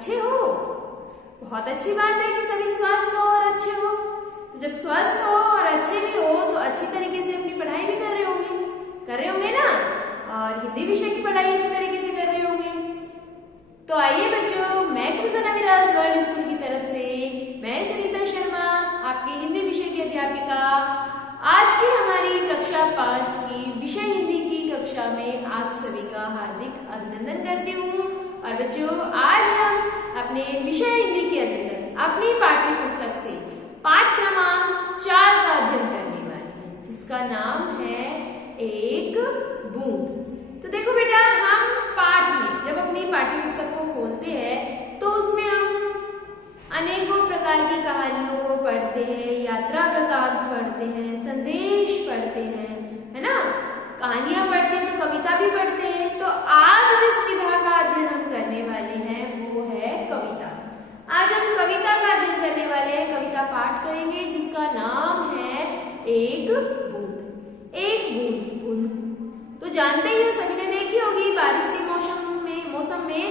अच्छे हो? बहुत अच्छी बात है कि सभी स्वस्थ हो और अच्छे हो। तो जब स्वस्थ हो और अच्छे भी हो तो अच्छी तरीके से अपनी पढ़ाई भी कर रहे होंगे ना, और हिंदी विषय की पढ़ाई अच्छी तरीके से कर रहे होंगे। तो आइए बच्चों, मैं कृष्णा विराज वर्ल्ड स्कूल की तरफ से मैं सुनीता शर्मा, आपकी हिंदी विषय की अध्यापिका, आज की हमारी कक्षा 5 की विषय हिंदी की कक्षा में आप सभी का हार्दिक अभिनंदन करती हूँ। और बच्चों, आज हम अपने विषय हिंदी के अंतर्गत अपनी पाठ्य पुस्तक से पाठ क्रमांक 4 का अध्ययन करने वाले हैं, जिसका नाम है एक बूंद। तो देखो बेटा, हम पाठ में जब अपनी पाठ्य पुस्तक को खोलते हैं तो उसमें हम अनेकों प्रकार की कहानियों को पढ़ते हैं, यात्रा वृतांत पढ़ते हैं, संदेश पढ़ते हैं, है ना, कहानियां पढ़ते हैं तो कविता भी पढ़ते हैं। तो आज जिस विधा का अध्ययन हम करने वाले हैं वो है कविता। आज हम कविता का अध्ययन करने वाले हैं, कविता पाठ करेंगे जिसका नाम है एक बूंद। एक बूंद बूंद तो जानते ही हो, सभी ने देखी होगी, बारिश के मौसम में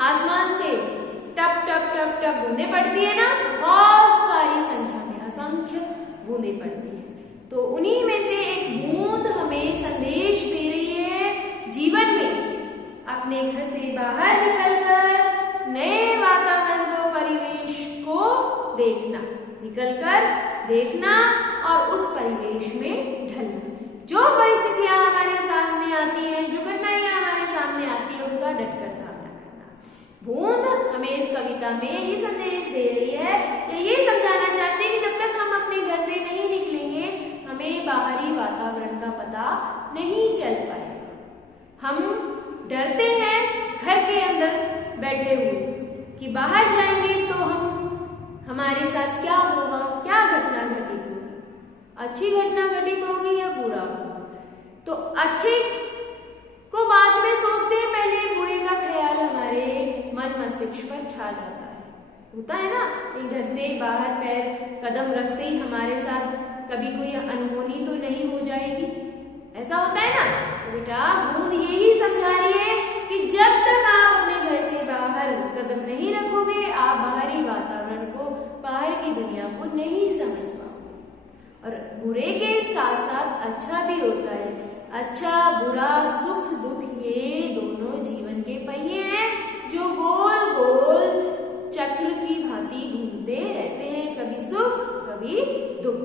आसमान से टप टप टप टप बूंदें पड़ती है ना, बहुत सारी संख्या में, असंख्य बूंदें पड़ती हैं। तो उन्हीं में से एक बूंद हमें संदेश दे रही है जीवन में अपने घर से बाहर निकलकर नए वातावरण को, परिवेश को देखना, निकलकर देखना और उस परिवेश में ढलना। जो परिस्थितियां हमारे सामने आती हैं, जो कठिनाइयां हमारे सामने आती हैं, उनका डटकर सामना करना। बूंद हमें इस कविता में ये संदेश दे रही है, ये समझाना चाहते हैं कि जब तक हम अपने घर से नहीं निकलेंगे हमें बाहरी वातावरण का पता नहीं चल पाएगा। हम डरते हैं घर के अंदर बैठे हुए कि बाहर जाएंगे तो हमारे साथ क्या होगा, क्या घटना घटित होगी, अच्छी घटना घटित होगी या बुरा होगा। तो अच्छे को बाद में सोचते हैं, पहले बुरे का ख्याल हमारे मन मस्तिष्क पर छा जाता है। होता है ना कि घर से बाहर पैर कदम रखते ही हमारे साथ कभी कोई अनहोनी तो नहीं हो जाएगी, ऐसा होता है ना। तो बेटा, बूंद यही समझा रही है कि जब तक आप अपने घर से बाहर कदम नहीं रखोगे, आप बाहरी वातावरण को, बाहर की दुनिया को नहीं समझ पाओगे। और बुरे के साथ साथ अच्छा भी होता है। अच्छा बुरा, सुख दुख, ये दोनों जीवन के पहिए हैं जो गोल गोल चक्र की भांति घूमते रहते हैं, कभी सुख कभी दुख,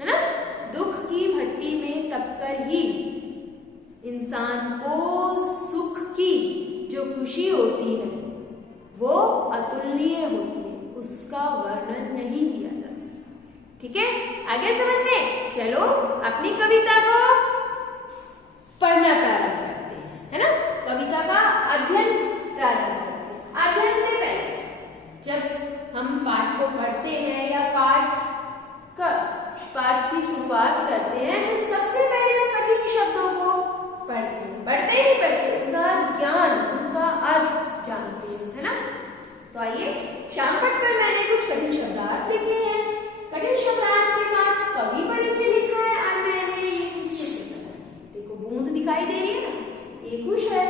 है ना। दुख की भट्टी में तपकर ही इंसान को सुख की जो खुशी होती है वो अतुलनीय होती है, उसका वर्णन नहीं किया जा सकता। ठीक है, आगे समझ में चलो, अपनी कविता को पढ़ना प्रारंभ करते हैं, है ना। कविता का अध्ययन प्रारंभ करते हैं। अध्ययन से पहले जब हम पाठ को पढ़ते हैं या पाठ की शुरुआत करते हैं तो सबसे पहले हम कठिन शब्दों को पढ़ते ही पढ़ते उनका ज्ञान, उनका अर्थ जानते हैं, है ना। तो आइए, शामपट पर मैंने कुछ कठिन शब्दार्थ लिखे हैं। कठिन शब्दार्थ के बाद कवि परिचय लिखा है और मैंने ये नीचे लिखा है। देखो, बूंद दिखाई दे रही है ना, ये खुश है,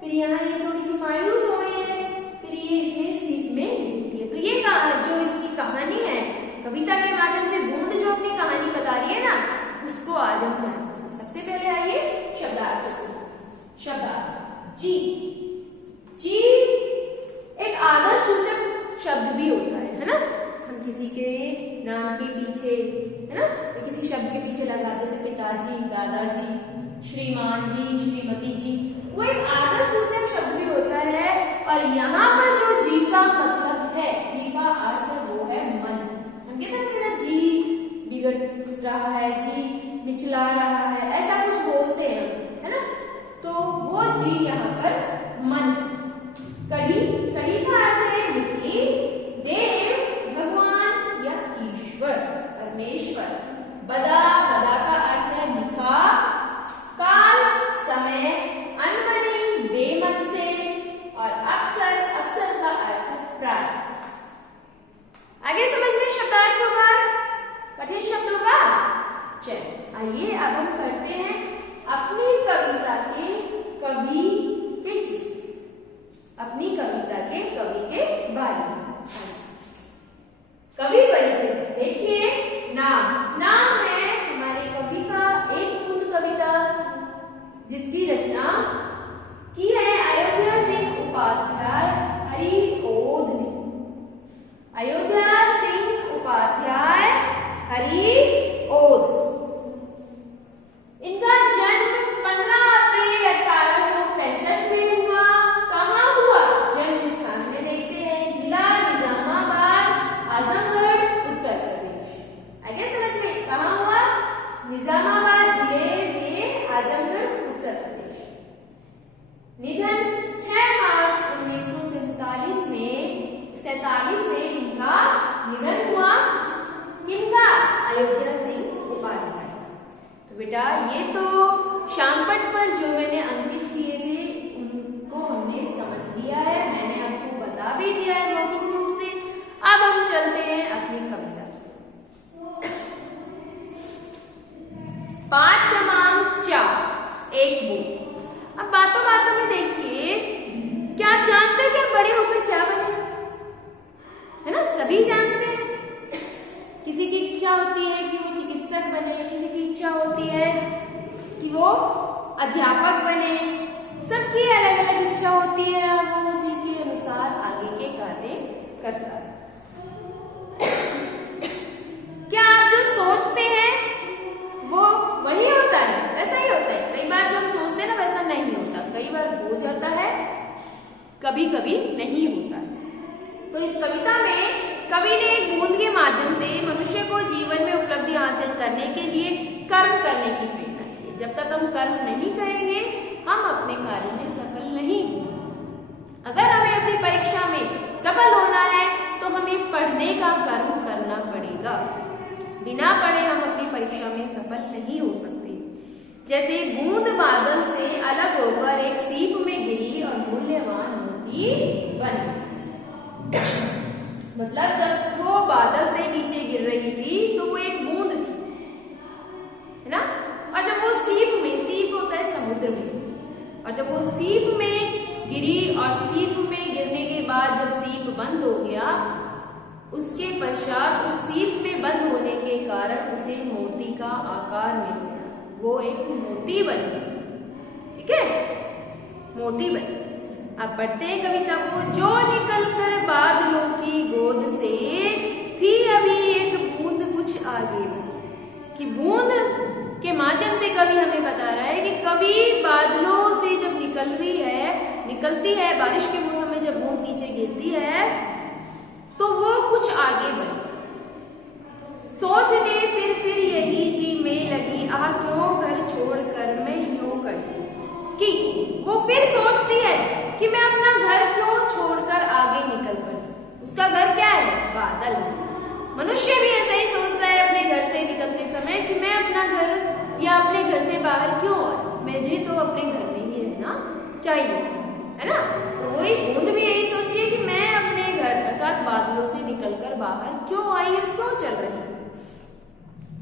फिर यहाँ ये थोड़ी सी मायूस हो रही है, फिर ये इसमें सीप में लिखती है। तो ये जो इसकी कहानी है, कविता के माध्यम से बूंद जो अपनी कहानी बता रही है ना, उसको आज हम जानेंगे। तो सबसे पहले आइए शब्दार्थ को। शब्दार्थ, जी। जी एक आदर सूचक शब्द भी होता है ना। हम किसी के नाम के पीछे, है ना, तो किसी शब्द के पीछे लगाते, जैसे पिताजी, दादाजी, श्रीमान जी, श्रीमती जी, वो एक आदर सूचक शब्द भी होता है। और यहाँ पर जो जी का मतलब है, जी का अर्थ वो है मन। हम कहते हैं ना, जी बिगड़ रहा है, जी मिचला रहा है, ऐसा कुछ बोलते हैं, है ना। तो वो जी यहाँ पर मन। कढ़ी, कढ़ी का अर्थ है मिट्टी, देव भगवान या ईश्वर, परमेश्वर। बदा, बदा का अर्थ है लिखा। काल, समय, अनबनी, बेमन से। और अक्सर, अक्सर का अर्थ है प्राय। कवि परिचय। देखिए नाम है हमारे कवि का एक बूंद कविता जिसकी रचना की है अयोध्या सिंह उपाध्याय हरिओध ने। अयोध्या सिंह उपाध्याय हरिओध। इनका जन्म 15 अप्रैल 1865 में हुआ। कहाँ हुआ? जन्म स्थान में देखते हैं जिला निजामाबाद, आजमगढ़, उत्तर प्रदेश। आगे समझ में कहाँ हुआ? निजामाबाद जिले में, आजमगढ़, उत्तर प्रदेश। निधन 6 मार्च 1947 में इनका निधन हुआ। किनका? अयोध्या सिंह उपाध्याय। तो बेटा ये तो शामपट पर जो मैंने अंकित किए थे उनको हमने समझ लिया है, मैंने आपको बता भी दिया है मौखिक रूप से। अब हम चलते हैं अपनी कविता। पाठ क्रमांक 4, एक बूंद। अब बातों बातों में देखिए, क्या आप जानते हैं कि आप बड़े होकर क्या बने? है ना, सभी जानते हैं। किसी की इच्छा होती है कि वो चिकित्सक बने, किसी की इच्छा होती है कि वो अध्यापक बने। सबकी अलग अलग इच्छा होती है और वो उसी के अनुसार आगे के कार्य करता है। क्या आप जो सोचते हैं वो वही होता है? वैसा ही होता है। कई बार जो हम सोचते हैं ना वैसा नहीं होता, कई बार हो जाता है, कभी कभी नहीं होता है। तो इस कविता में कवि ने एक बूंद के माध्यम से मनुष्य को जीवन में उपलब्धि हासिल करने के लिए कर्म करने की प्रेरणा दी है। जब तक हम कर्म नहीं करेंगे हम अपने कार्य में सफल नहीं होंगे। अगर हमें अपनी परीक्षा में सफल होना है तो हमें पढ़ने का कर्म करना पड़ेगा। बिना पढ़े हम अपनी परीक्षा में सफल नहीं हो सकते। जैसे बूंद बादल से अलग होकर एक सीप में गिरी और मूल्यवान मोती बन। मतलब जब वो बादल से नीचे गिर रही थी तो वो एक बूंद थी, है ना, और जब वो सीप होता है समुद्र में, और जब वो सीप में गिरी और सीप में गिरने के बाद जब सीप बंद हो गया, उसके पश्चात उस सीप में बंद होने के कारण उसे मोती का आकार मिल गया। वो एक मोती बन गया। ठीक है, मोती बन गया। अब पढ़ते हैं कविता को। जो निकलकर बादलों की गोद से थी अभी एक बूंद कुछ आगे बढ़ी। कि बूंद के माध्यम से कवि हमें बता रहा है कि कवि बादलों से जब निकलती है बारिश के मौसम में, जब बूंद नीचे गिरती है तो वो कुछ आगे बढ़ी। सोचने फिर यही जी में लगी, आह क्यों घर छोड़कर मैं यूं कटी। कि वो फिर सोचती है कि मैं अपना घर क्यों छोड़कर आगे निकल पड़ी। उसका घर क्या है? बादल। मनुष्य भी ऐसा ही सोचता है अपने घर से निकलते समय कि मैं अपना घर या अपने घर से बाहर क्यों आऊं, मुझे तो अपने घर में ही रहना चाहिए, है ना। तो वही बूंद भी यही सोच रही है कि मैं अपने घर अर्थात बादलों से निकलकर बाहर क्यों आई है, क्यों चल रही है।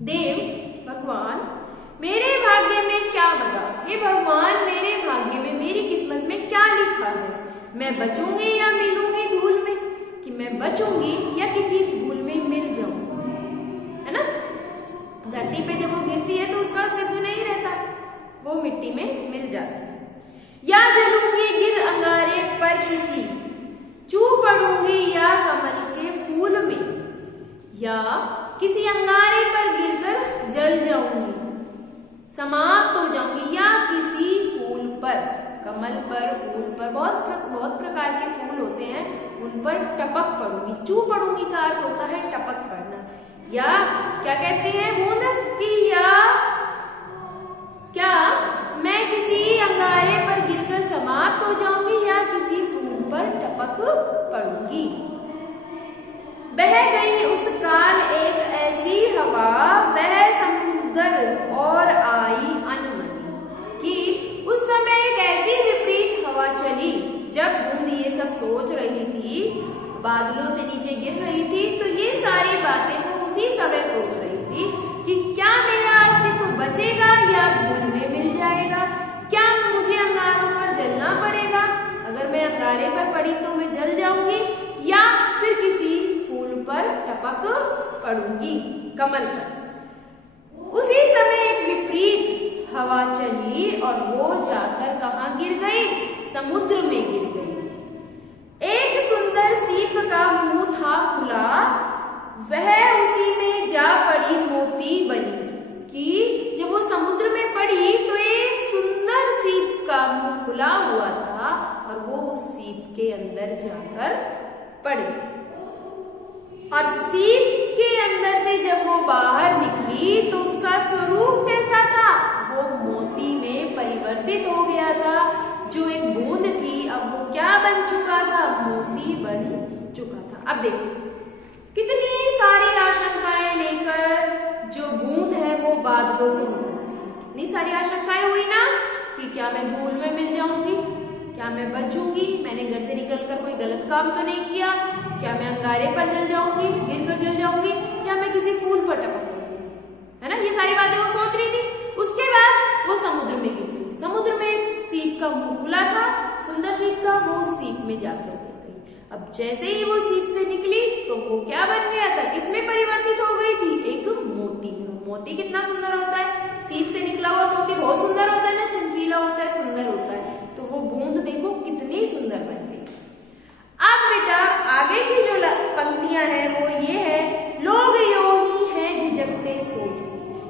देव भगवान मेरे भाग्य में क्या बता, हे भगवान मेरे भाग्य में, मेरी किस्मत में क्या लिखा है। मैं बचूंगी या मिलूंगी धूल में, कि मैं बचूंगी या किसी धूल में मिल जाऊंगी, है ना। धरती पे जब वो गिरती है तो उसका अस्तित्व नहीं रहता, वो मिट्टी में मिल जाती है। या जलूंगी गिर अंगारे पर किसी, चू पड़ूंगी या कमल के फूल में, या किसी अंगारे पर गिरकर जल जाऊंगी, समाप्त हो जाऊंगी, या किसी फूल पर, कमल पर, फूल पर, बहुत प्रकार के फूल होते हैं, उन पर टपक पड़ूंगी। चू पड़ूंगी का अर्थ होता है टपक पड़ना। या क्या कहती है बूंद कि या क्या मैं किसी अंगारे पर गिरकर समाप्त हो जाऊंगी या किसी फूल पर टपक पड़ूंगी। बह गई उस काल एक ऐसी हवा, वह समुद्र और आई अनमनी। कि उस समय एक ऐसी विपरीत हवा चली, जब बूंद ये सब सोच रही थी, बादलों से नीचे गिर रही थी, तो ये सारी बातें वो उसी समय सोच रही थी कि क्या मेरा अस्तित्व बचेगा या धूल में मिल जाएगा, क्या मुझे अंगारों पर जलना पड़ेगा, अगर मैं अंगारे पर पड़ी तो मैं जल जाऊंगी, या फिर किसी फूल पर टपक पड़ूंगी कमल पर। उसी समय एक विपरीत हवा चली और वो जाकर कहाँ गिर गई? समुद्र में गिर गई। एक सुंदर सीप का मुंह था खुला, वह उसी में जा पड़ी मोती बनी। कि जब वो समुद्र में पड़ी तो एक सुंदर सीप का मुंह खुला हुआ था और वो उस सीप के अंदर जाकर पड़ी। और सीप के अंदर से जब वो बाहर निकली तो उसका स्वरूप कैसा था? वो मोती में परिवर्तित हो गया था। जो एक बूंद थी अब वो क्या बन चुका था? मोती बन चुका था। अब देखो कितनी सारी आशंकाएं लेकर जो बूंद है वो बादलों से निकलती है। कितनी सारी आशंकाएं हुई ना कि क्या मैं धूल में मिल जाऊंगी, क्या मैं बचूंगी, मैंने घर से निकलकर कोई गलत काम तो नहीं किया, क्या मैं अंगारे पर जल जाऊंगी, गिरकर जल जाऊंगी, या मैं किसी फूल पर टपक पड़ूंगी, है ना। ये सारी बातें वो सोच रही थी। उसके बाद वो समुद्र में गिर गई। समुद्र में एक सीप का मुंह खुला था, सुंदर सीप का, वो सीप में जाकर गिर गई। अब जैसे ही वो सीप से निकली तो वो क्या बन गया था? किसमें परिवर्तित हो गई थी? एक मोती में। मोती कितना सुंदर होता है, सीप से निकला हुआ मोती बहुत सुंदर होता है ना, चमकीला होता है, सुंदर होता है। तो वो बूंद देखो कितनी सुंदर बन गई। अब बेटा आगे की जो पंक्तियां हैं वो ये है, लोग यूं ही हैं झिझकते सोचते,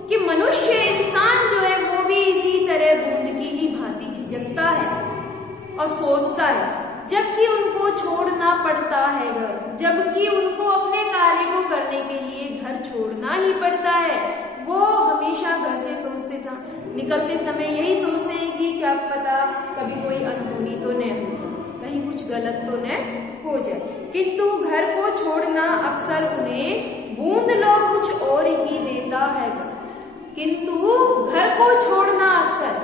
कि मनुष्य इंसान जो है वो भी इसी तरह बूंद की ही भांति झिझकता है और सोचता है, जबकि उनको छोड़ना पड़ता है घर, जबकि उनको अपने कार्य को करने के लिए घर छोड़ना ही पड़ता है। वो हमेशा घर से निकलते समय यही सोचते हैं कि क्या पता कभी कोई अनहोनी तो न हो जाए, कहीं कुछ गलत तो न हो जाए। किंतु घर को छोड़ना अक्सर उन्हें बूंद लोग कुछ और ही देता है। किंतु घर को छोड़ना अक्सर,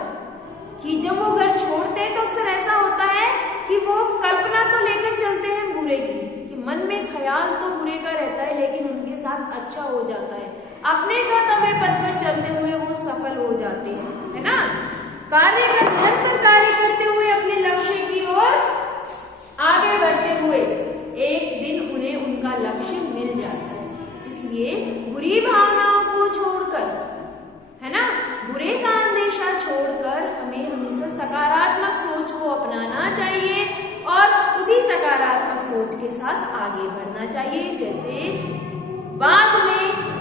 कि जब वो घर छोड़ते हैं तो अक्सर ऐसा होता है कि वो कल्पना तो लेकर चलते हैं बुरे की, कि मन में ख्याल तो बुरे का रहता है लेकिन उनके साथ अच्छा हो जाता है। अपने कर्तव्य पथ पर चलते हुए वो सफल हो जाते हैं, है ना। कार्य का निरंतर कार्य करते हुए अपने लक्ष्य की ओर आगे बढ़ते हुए एक दिन उन्हें उनका लक्ष्य मिल जाता है। इसलिए बुरी भावनाओं को छोड़कर, है ना, बुरे का अंदेशा छोड़कर हमें हमेशा सकारात्मक सोच को अपनाना चाहिए और उसी सकारात्मक सोच के साथ आगे बढ़ना चाहिए। जैसे बाद में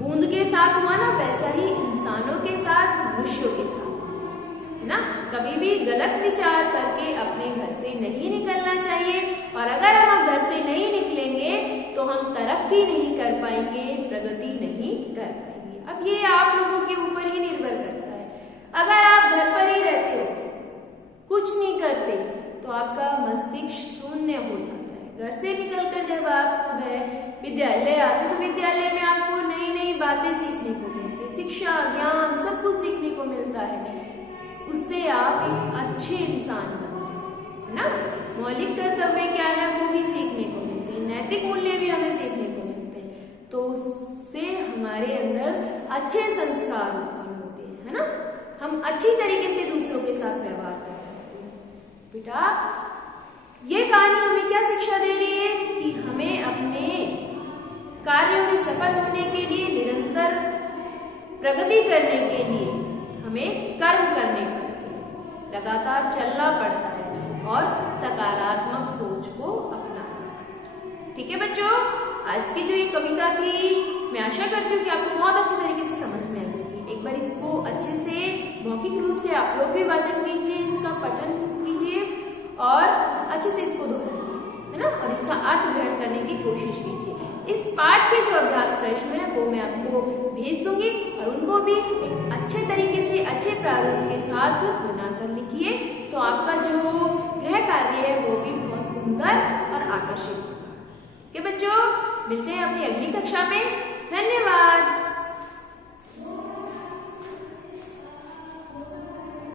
बूंद के साथ हुआ ना, वैसा ही इंसानों के साथ, मनुष्यों के साथ, है ना। कभी भी गलत विचार करके अपने घर से नहीं निकलना चाहिए। और अगर हम घर से नहीं निकलेंगे तो हम तरक्की नहीं कर पाएंगे, प्रगति नहीं कर पाएंगे। अब ये आप लोगों के ऊपर ही निर्भर करता है। अगर आप घर पर ही रहते हो, कुछ नहीं करते, तो आपका मस्तिष्क शून्य हो जाता है। घर से निकलकर जब आप सुबह विद्यालय आते तो विद्यालय में आपको नई नई बातें सीखने को मिलती है, शिक्षा, ज्ञान सब कुछ सीखने को मिलता है। उससे आप एक अच्छे इंसान बनते हैं, है ना। मौलिक कर्तव्य क्या है वो भी सीखने को मिलते हैं, नैतिक मूल्य भी हमें सीखने को मिलते हैं। तो उससे हमारे अंदर अच्छे संस्कार उत्पन्न होते हैं, है ना। हम अच्छी तरीके से दूसरों के साथ व्यवहार कर सकते हैं। बेटा ये कहानी हमें क्या शिक्षा दे रही है कि हमें अपने कार्यों में सफल होने के लिए, निरंतर प्रगति करने के लिए हमें कर्म करने पड़ते हैं, लगातार चलना पड़ता है और सकारात्मक सोच को अपनाना पड़ता है। ठीक है बच्चों, आज की जो ये कविता थी मैं आशा करती हूँ कि आपको बहुत अच्छे तरीके से समझ में आई होगी। एक बार इसको अच्छे से मौखिक रूप से आप लोग भी वाचन कीजिए, इसका पठन कीजिए और अच्छे से इसको दोहराइए, है ना, और इसका अर्थ ग्रहण करने की कोशिश कीजिए। इस पाठ के जो अभ्यास प्रश्न है वो मैं आपको भेज दूंगी और उनको भी एक अच्छे तरीके से, अच्छे प्रारूप के साथ बनाकर लिखिए, तो आपका जो गृह कार्य है वो भी बहुत सुंदर और आकर्षित होगा। ठीक है बच्चों, मिलते हैं अपनी अगली कक्षा में। धन्यवाद।